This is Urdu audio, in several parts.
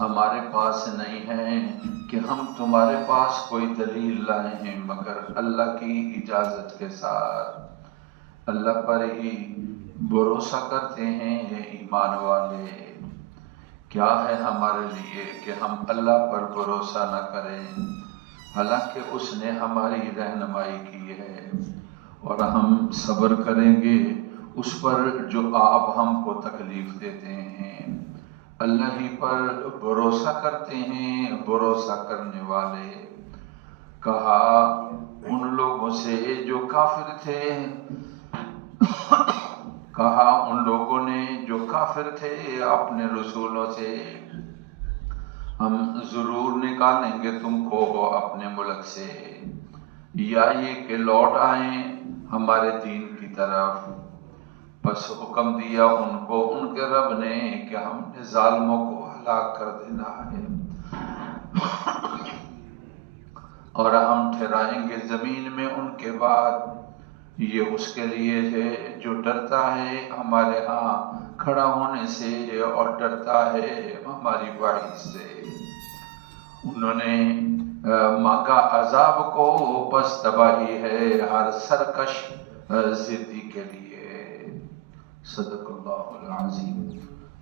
ہمارے پاس نہیں ہے کہ ہم تمہارے پاس کوئی دلیل لائے ہیں مگر اللہ کی اجازت کے ساتھ۔ اللہ پر ہی بھروسہ کرتے ہیں یہ ایمان والے۔ کیا ہے ہمارے لیے کہ ہم اللہ پر بھروسہ نہ کریں، حالانکہ اس نے ہماری رہنمائی کی ہے، اور ہم صبر کریں گے اس پر جو آپ ہم کو تکلیف دیتے ہیں۔ اللہ ہی پر بھروسہ کرتے ہیں بھروسہ کرنے والے۔ کہا ان لوگوں سے جو کافر تھے، کہا ان لوگوں نے جو کافر تھے اپنے رسولوں سے، ہم ضرور نکالیں گے تم کو اپنے ملک سے، یا یہ کہ لوٹ آئیں ہمارے دین کی طرف۔ بس حکم دیا ان کو ان کے رب نے کہ ہم نے ظالموں کو ہلاک کر دینا ہے، اور ہم ٹھہرائیں گے زمین میں ان کے بعد۔ یہ اس کے لیے ہے جو ڈرتا ہے ہمارے ہاں کھڑا ہونے سے اور ڈرتا ہے ہماری وعید سے۔ انہوں نے مانگا عذاب کو، بس تباہی ہے ہر سرکش ضدی کے لیے۔ صدق اللہ العظیم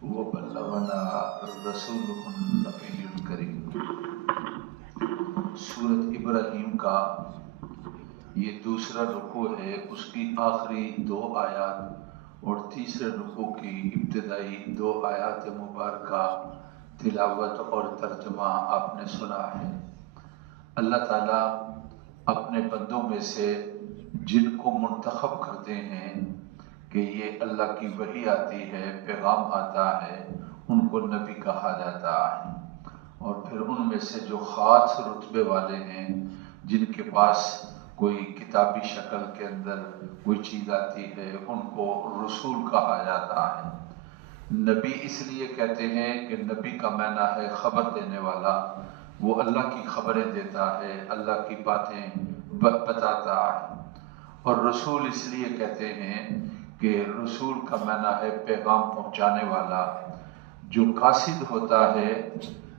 وبلغنا رسولہ النبی الکریم۔ سورۃ ابراہیم کا یہ دوسرا رکوع ہے، اس کی آخری 2 آیات اور تیسرے رکوع کی ابتدائی 2 آیات مبارکہ تلاوت اور ترجمہ آپ نے سنا ہے۔ اللہ تعالیٰ اپنے بندوں میں سے جن کو منتخب کرتے ہیں کہ یہ اللہ کی وحی آتی ہے، پیغام آتا ہے، ان کو نبی کہا جاتا ہے، اور پھر ان میں سے جو خاص رتبے والے ہیں جن کے پاس کوئی کتابی شکل کے اندر کوئی چیز آتی ہے، ان کو رسول کہا جاتا ہے۔ نبی اس لیے کہتے ہیں کہ نبی کا معنی ہے خبر دینے والا، وہ اللہ کی خبریں دیتا ہے، اللہ کی باتیں بتاتا ہے۔ اور رسول اس لیے کہتے ہیں کہ رسول کا معنی ہے پیغام پہنچانے والا۔ جو قاصد ہوتا ہے،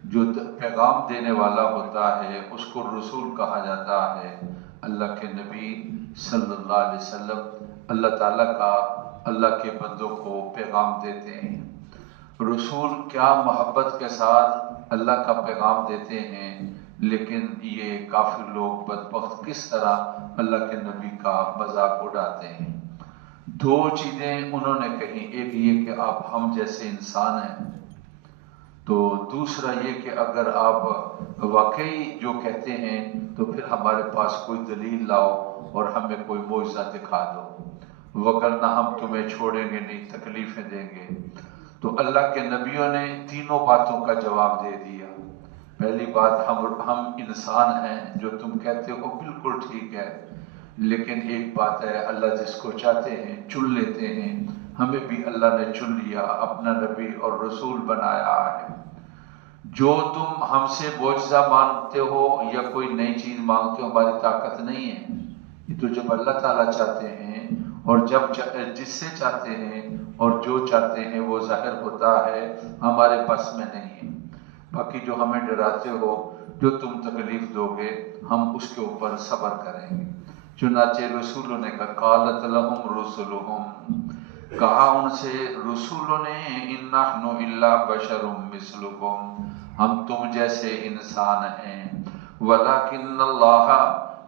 جو پیغام دینے والا ہوتا ہے، اس کو رسول کہا جاتا ہے۔ اللہ کے نبی صلی اللہ علیہ وسلم اللہ تعالیٰ کا اللہ کے بندوں کو پیغام دیتے ہیں۔ رسول کیا محبت کے ساتھ اللہ کا پیغام دیتے ہیں، لیکن یہ کافر لوگ بدبخت کس طرح اللہ کے نبی کا مذاق اڑاتے ہیں۔ 2 چیزیں انہوں نے کہی، ایک یہ کہ آپ ہم جیسے انسان ہیں، تو دوسرا یہ کہ اگر آپ واقعی جو کہتے ہیں تو پھر ہمارے پاس کوئی دلیل لاؤ اور ہمیں کوئی معجزہ دکھا دو، وگرنہ ہم تمہیں چھوڑیں گے نہیں، تکلیفیں دیں گے۔ تو اللہ کے نبیوں نے تینوں باتوں کا جواب دے دیا۔ پہلی بات، ہم انسان ہیں، جو تم کہتے ہو بالکل ٹھیک ہے، لیکن ایک بات ہے، اللہ جس کو چاہتے ہیں چن لیتے ہیں، ہمیں بھی اللہ نے چن لیا، اپنا نبی اور رسول بنایا ہے۔ جو تم ہم سے معجزہ مانگتے ہو یا کوئی نئی چیز مانگتے ہو، ہماری طاقت نہیں ہے، یہ تو جب اللہ تعالیٰ چاہتے ہیں اور جب جس سے چاہتے ہیں اور جو چاہتے ہیں وہ ظاہر ہوتا ہے، ہمارے پاس میں نہیں ہے۔ باقی جو ہمیں ڈراتے ہو، جو تم تکلیف دو گے، ہم اس کے اوپر صبر کریں گے۔ چنانچہ رسولوں نے کہا، قالت لہم رسلہم، کہا ان سے رسولوں نے، ان نحن الا بشر مثلکم، ہم تم جیسے انسان ہیں، ولکن اللہ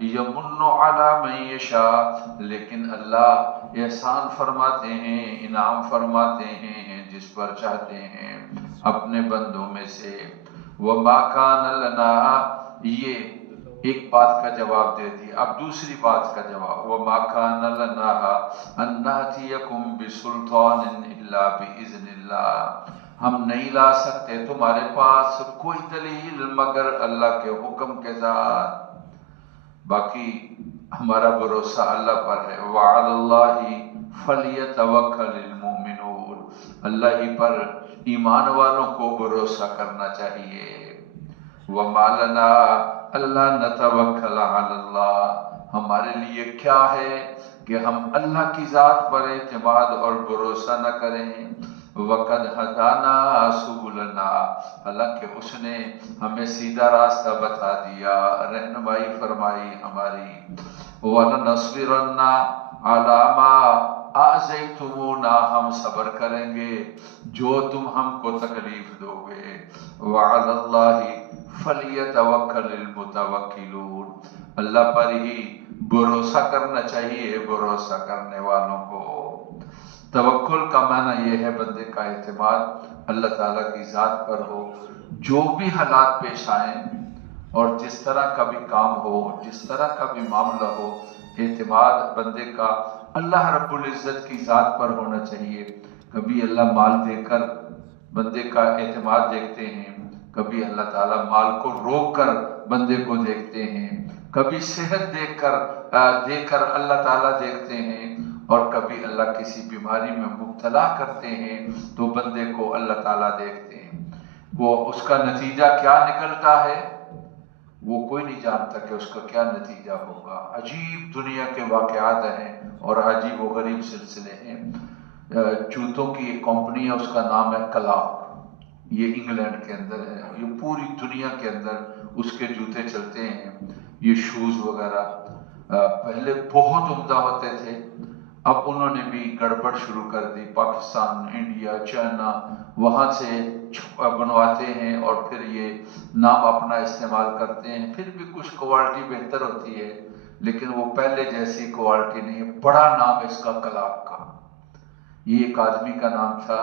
یمن علی من یشاء، لیکن اللہ احسان فرماتے ہیں، انعام فرماتے ہیں جس پر چاہتے ہیں اپنے بندوں میں سے۔ وما کان لنا، یہ ایک بات کا جواب دے دی، اب دوسری بات کا جواب، وما کان لنا ان ناتیکم بسلطان الا باذن اللہ، ہم نہیں لا سکتے تمہارے پاس کوئی دلیل مگر اللہ کے حکم کے ساتھ۔ باقی ہمارا بھروسہ اللہ پر ہے۔ وعلی اللہ فلیتوکل المؤمنون، اللہ ہی پر ایمان والوں کو بھروسہ کرنا چاہیے۔ وما لنا الا نتوکل علی اللہ، ہمارے لیے کیا ہے کہ ہم اللہ کی ذات پر اعتماد اور بھروسہ نہ کریں۔ وقد ہدانا سبلنا، حالانکہ اس نے ہمیں سیدھا راستہ بتا دیا، رہنمائی فرمائی ہماری۔ وَلَنَصْبِرَنَّ عَلَىٰ مَا آذَيْتُمُونَا، ہم صبر کریں گے جو تم ہم کو تکلیف دو گے۔ وَعَلَى اللَّهِ فَلْيَتَوَكَّلِ الْمُتَوَكِّلُونَ، اللہ پر ہی بھروسہ کرنا چاہیے بھروسہ کرنے والوں کو۔ توکل کا معنی یہ ہے بندے کا اعتماد اللہ تعالیٰ کی ذات پر ہو، جو بھی حالات پیش آئیں اور جس طرح کا بھی کام ہو، جس طرح کا بھی معاملہ ہو، اعتماد بندے کا اللہ رب العزت کی ذات پر ہونا چاہیے۔ کبھی اللہ مال دے کر بندے کا اعتماد دیکھتے ہیں، کبھی اللہ تعالیٰ مال کو روک کر بندے کو دیکھتے ہیں، کبھی صحت دے کر اللہ تعالیٰ دیکھتے ہیں، اور کبھی اللہ کسی بیماری میں مبتلا کرتے ہیں تو بندے کو اللہ تعالیٰ دیکھتے ہیں۔ وہ اس کا نتیجہ کیا نکلتا ہے وہ کوئی نہیں جانتا کہ اس کا کیا نتیجہ ہوگا۔ عجیب دنیا کے واقعات ہیں اور عجیب و غریب سلسلے ہیں۔ جوتوں کی ایک کمپنی ہے، اس کا نام ہے کلاک، یہ انگلینڈ کے اندر ہے، یہ پوری دنیا کے اندر اس کے جوتے چلتے ہیں، یہ شوز وغیرہ پہلے بہت عمدہ ہوتے تھے، اب انہوں نے بھی گڑبڑ شروع کر دی، پاکستان، انڈیا، چائنا وہاں سے بنواتے ہیں اور پھر یہ نام اپنا استعمال کرتے ہیں، پھر بھی کچھ کوالٹی بہتر ہوتی ہے لیکن وہ پہلے جیسی کوالٹی نہیں ہے۔ بڑا نام ہے اس کا کلاک کا، یہ ایک آدمی کا نام تھا،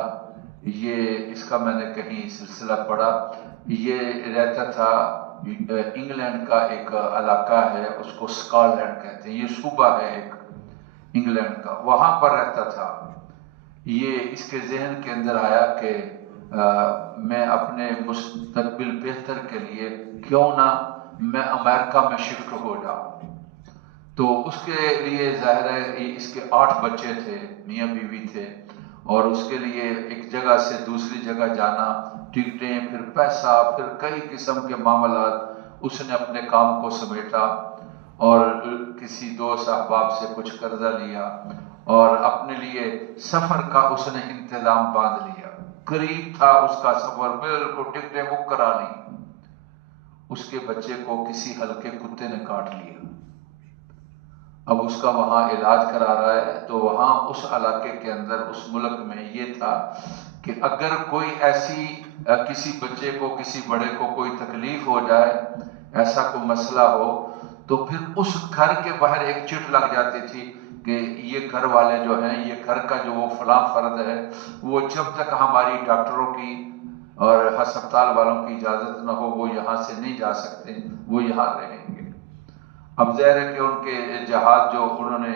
یہ اس کا میں نے کہیں سلسلہ پڑھا، یہ رہتا تھا انگلینڈ کا ایک علاقہ ہے، اس کو اسکاٹ لینڈ کہتے ہیں، یہ صوبہ ہے ایک انگلینڈ کا، وہاں پر رہتا تھا۔ یہ اس کے ذہن کے اندر آیا کہ میں اپنے مستقبل بہتر کے لیے کیوں نہ میں امریکہ میں شفٹ ہو جاؤں۔ تو اس کے لیے ظاہر ہے اس کے 8 بچے تھے، میاں بیوی تھے، اور اس کے لیے ایک جگہ سے دوسری جگہ جانا، ٹکٹیں، پھر پیسہ، پھر کئی قسم کے معاملات، اس نے اپنے کام کو سمیٹا اور کسی دوست احباب سے کچھ قرضہ لیا اور اپنے لیے سفر کا اس نے انتظام باندھ لیا۔ قریب تھا اس کا سفر، بالکل ٹکٹیں بک کرا لی، اس کے بچے کو کسی ہلکے کتے نے کاٹ لیا۔ اب اس کا وہاں علاج کرا رہا ہے، تو وہاں اس علاقے کے اندر اس ملک میں یہ تھا کہ اگر کوئی ایسی کسی بچے کو، کسی بڑے کو کوئی تکلیف ہو جائے، ایسا کوئی مسئلہ ہو، تو پھر اس گھر کے باہر ایک چٹ لگ جاتی تھی کہ یہ گھر والے جو ہیں، یہ گھر کا جو وہ فلاں فرد ہے، وہ جب تک ہماری ڈاکٹروں کی اور ہسپتال والوں کی اجازت نہ ہو وہ یہاں سے نہیں جا سکتے، وہ یہاں رہیں گے۔ اب ظاہر ہے کہ ان کے جہاز جو انہوں نے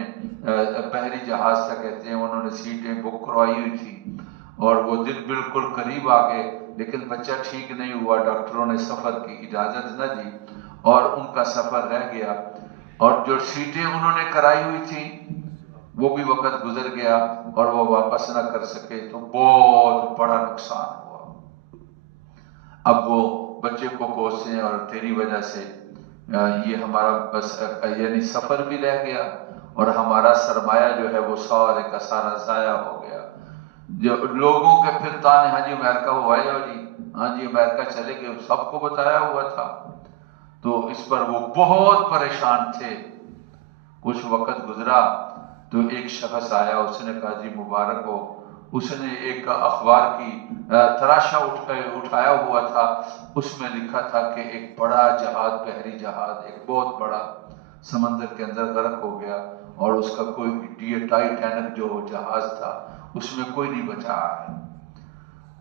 بحری جہاز سے کہتے ہیں، انہوں نے سیٹیں بک کروائی ہوئی تھی اور وہ دن بالکل قریب آ گئے لیکن بچہ ٹھیک نہیں ہوا، ڈاکٹروں نے سفر کی اجازت نہ دی اور ان کا سفر رہ گیا، اور جو سیٹیں انہوں نے کرائی ہوئی تھیں وہ بھی وقت گزر گیا اور وہ واپس نہ کر سکے، تو بہت بڑا نقصان ہوا۔ اب وہ بچے کو کوستے ہیں اور تیری وجہ سے یہ ہمارا بس یعنی سفر بھی رہ گیا اور ہمارا سرمایہ جو ہے وہ سارے کا سارا ضائع ہو گیا۔ جو لوگوں کے پھر تانے، ہاں جی امریکہ ہوا ہے، جی ہاں جی امریکہ چلے گئے، سب کو بتایا ہوا تھا، تو اس پر وہ بہت پریشان تھے۔ کچھ وقت گزرا تو ایک شخص آیا، اس نے کہا جی مبارک ہو، اس نے ایک اخبار کی تراشا اٹھایا ہوا تھا، اس میں لکھا تھا کہ ایک بڑا جہاز، بحری جہاز، ایک بہت بڑا سمندر کے اندر غرق ہو گیا اور اس کا کوئی ٹائٹینک جو جہاز تھا اس میں کوئی نہیں بچا ہے۔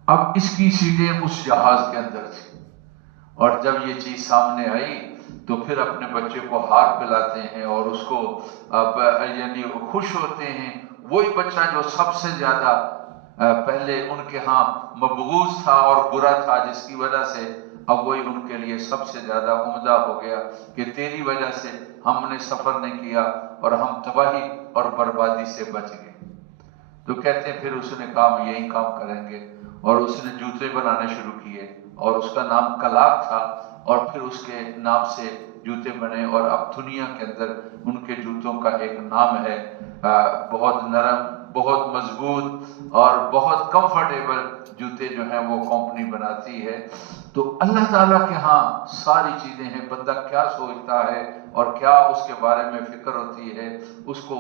اب اس کی سیٹیں اس جہاز کے اندر تھی، اور جب یہ چیز سامنے آئی تو پھر اپنے بچے کو ہار پلاتے ہیں اور اس کو یعنی خوش ہوتے ہیں۔ وہی بچہ جو سب سے زیادہ پہلے ان کے ہاں مبغوض تھا اور برا تھا، جس کی وجہ سے اب وہی ان کے لیے سب سے زیادہ عمدہ ہو گیا کہ تیری وجہ سے ہم نے سفر نہیں کیا اور ہم تباہی اور بربادی سے بچ گئے۔ تو کہتے ہیں پھر اس نے کہا ہم یہی کام کریں گے، اور اس نے جوتے بنانے شروع کیے اور اس کا نام کلاک تھا، اور پھر اس کے نام سے جوتے بنے، اور اب دنیا کے اندر ان کے جوتوں کا ایک نام ہے، بہت نرم بہت مضبوط اور بہت کمفرٹیبل جوتے جو ہیں وہ کمپنی بناتی ہے. تو اللہ تعالیٰ کے ہاں ساری چیزیں ہیں. بندہ کیا سوچتا ہے اور کیا اس کے بارے میں فکر ہوتی ہے اس کو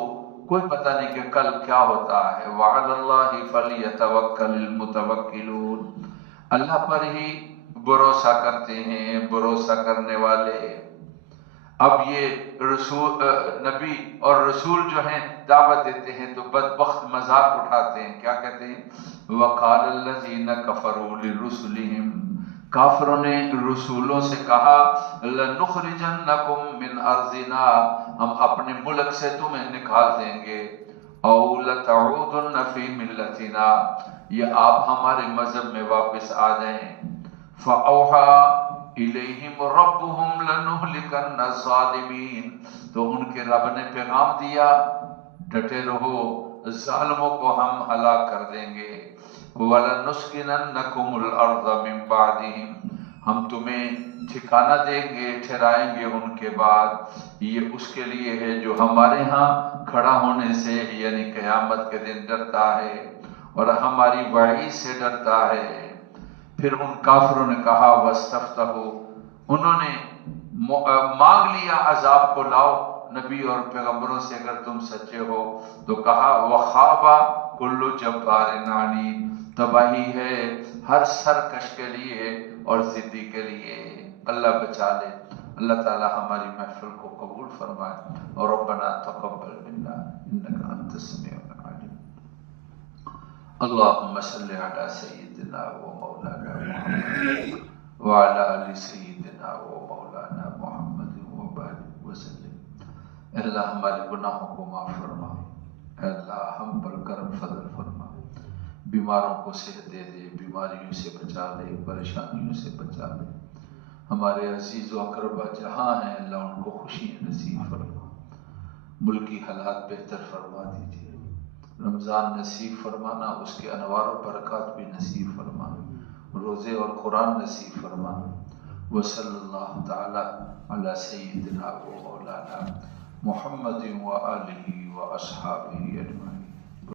کوئی پتہ نہیں کہ کل کیا ہوتا ہے. وعلی اللہ فلیتوکل المتوکلون. اللہ پر ہی بھروسہ کرتے ہیں بھروسہ کرنے والے. اب یہ رسول نبی اور رسول جو ہیں دعوت دیتے ہیں تو بدبخت مذاق اٹھاتے ہیں. کیا کہتے ہیں؟ وقال الذین کفروا لرسلہم. کافروں نے رسولوں سے کہا لنخرجنکم من ارضنا. ہم اپنے ملک سے تمہیں نکال دیں گے. او لتعودن فی ملتنا. یہ آپ ہمارے مذہب میں واپس آ جائیں. فاوحى الیہم ربہم لنہلکن الظالمین. تو ان کے رب نے پیغام دیا ڈٹے رہو ظالموں کو ہم ہلاک کر دیں گے. وَلَنُسْكِنَنَّكُمُ الْأَرْضَ مِنْ بَعْدِهِمْ. ہم تمہیں ٹھکانہ دیں گے ٹھہرائیں گے ان کے بعد. یہ اس کے لیے ہے جو ہمارے ہاں کھڑا ہونے سے یعنی قیامت کے دن ڈرتا ہے اور ہماری وعید سے ڈرتا ہے. پھر ان کافروں نے کہا وَاسْتَفْتَحُوا. انہوں نے مانگ لیا عذاب کو لاؤ نبی اور پیغمبروں سے اگر تم سچے ہو. تو کہا وَخَابَ كُلُّ جَبَّارٍ عَنِيدٍ. تباہی ہے ہر سرکش کے لیے اور ضدی کے لیے. اللہ بچا لے. اللہ تعالی ہماری محفل کو قبول فرمائے. اور ربنا تقبل منا انك انت السميع العليم. اللهم صل على سيدنا ومولانا محمد وعلى آل سيدنا ومولانا محمد وبارك وسلم. اے اللہ ہمارے گناہوں کو معاف فرما. اے اللہ ہم پر کرم فضل فرما. بیماروں کو صحت دے دے. بیماریوں سے بچا لے. پریشانیوں سے بچا لے. ہمارے عزیز و اقربا جہاں ہیں اللہ ان کو خوشی نصیب فرما. ملکی حالات بہتر فرما دیجیے. رمضان نصیب فرمانا اس کے انوار و برکات بھی نصیب فرمانا. روزے اور قرآن نصیب فرمانا. وصلی اللہ تعالی علی سیدنا و مولانا محمد و آلہ و اصحابہ اجمعین.